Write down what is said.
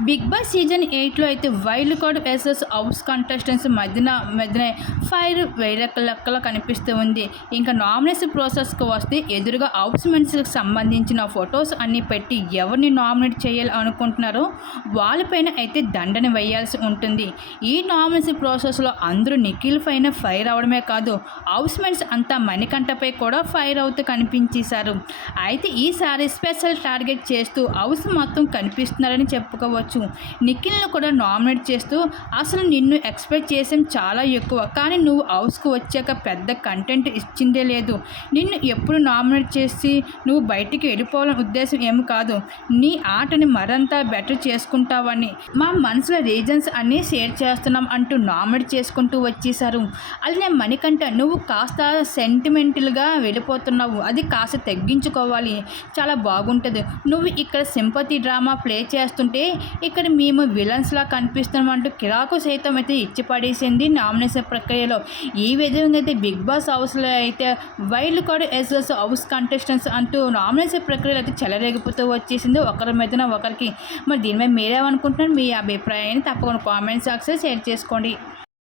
Big boss season ఎయిట్లో అయితే wild card versus house contestants మధ్యన మధ్యనే ఫైర్ వేరొక కనిపిస్తూ ఉంది. ఇంకా నామినేషన్ ప్రాసెస్కి వస్తే ఎదురుగా హౌస్ మెన్స్కి సంబంధించిన ఫొటోస్ అన్నీ పెట్టి ఎవరిని నామినేట్ చేయాలి అనుకుంటున్నారో వాళ్ళపైన అయితే దండన వేయాల్సి ఉంటుంది. ఈ నామినేషన్ ప్రాసెస్లో అందరూ నిఖిల్ పైన ఫైర్ అవడమే కాదు హౌస్ మెన్స్ అంతా మణికంఠపై కూడా ఫైర్ అవుతూ కనిపించేశారు. అయితే ఈసారి స్పెషల్ టార్గెట్ చేస్తూ హౌస్ మొత్తం కనిపిస్తున్నారని చెప్పుకోవచ్చు. నిఖిల్ను కూడా నామినేట్ చేస్తూ అసలు నిన్ను ఎక్స్పెక్ట్ చేసాం చాలా ఎక్కువ కానీ నువ్వు హౌస్కు వచ్చాక పెద్ద కంటెంట్ ఇచ్చిందే లేదు. నిన్ను ఎప్పుడు నామినేట్ చేసి నువ్వు బయటికి వెళ్ళిపోవాలని ఉద్దేశం ఏమి కాదు. నీ ఆటని మరంతా బెటర్ చేసుకుంటావని మా మనసులో రీజన్స్ అన్నీ షేర్ చేస్తున్నాం అంటూ నామినేట్ చేసుకుంటూ వచ్చేసారు అలానే మణికంఠ నువ్వు కాస్త సెంటిమెంటల్గా వెళ్ళిపోతున్నావు అది కాస్త తగ్గించుకోవాలి చాలా బాగుంటుంది. నువ్వు ఇక్కడ సింపతి డ్రామా ప్లే చేస్తుంటే ఇక్కడ మేము విలన్స్లా కనిపిస్తున్నాం అంటూ కిరాకు సైతం అయితే ఇచ్చి పడేసింది నామినేషన్ ప్రక్రియలో. ఈ విధంగా అయితే బిగ్ బాస్ హౌస్లో అయితే wild card SS house contestants అంటూ నామినేషన్ ప్రక్రియలో అయితే చెలరేగిపోతూ వచ్చేసింది. ఒకరి మీద ఒకరికి. మరి దీని మీద మీరేమనుకుంటున్నారు? మీ అభిప్రాయాన్ని తప్పకుండా కామెంట్ బాక్స్లో షేర్ చేసుకోండి.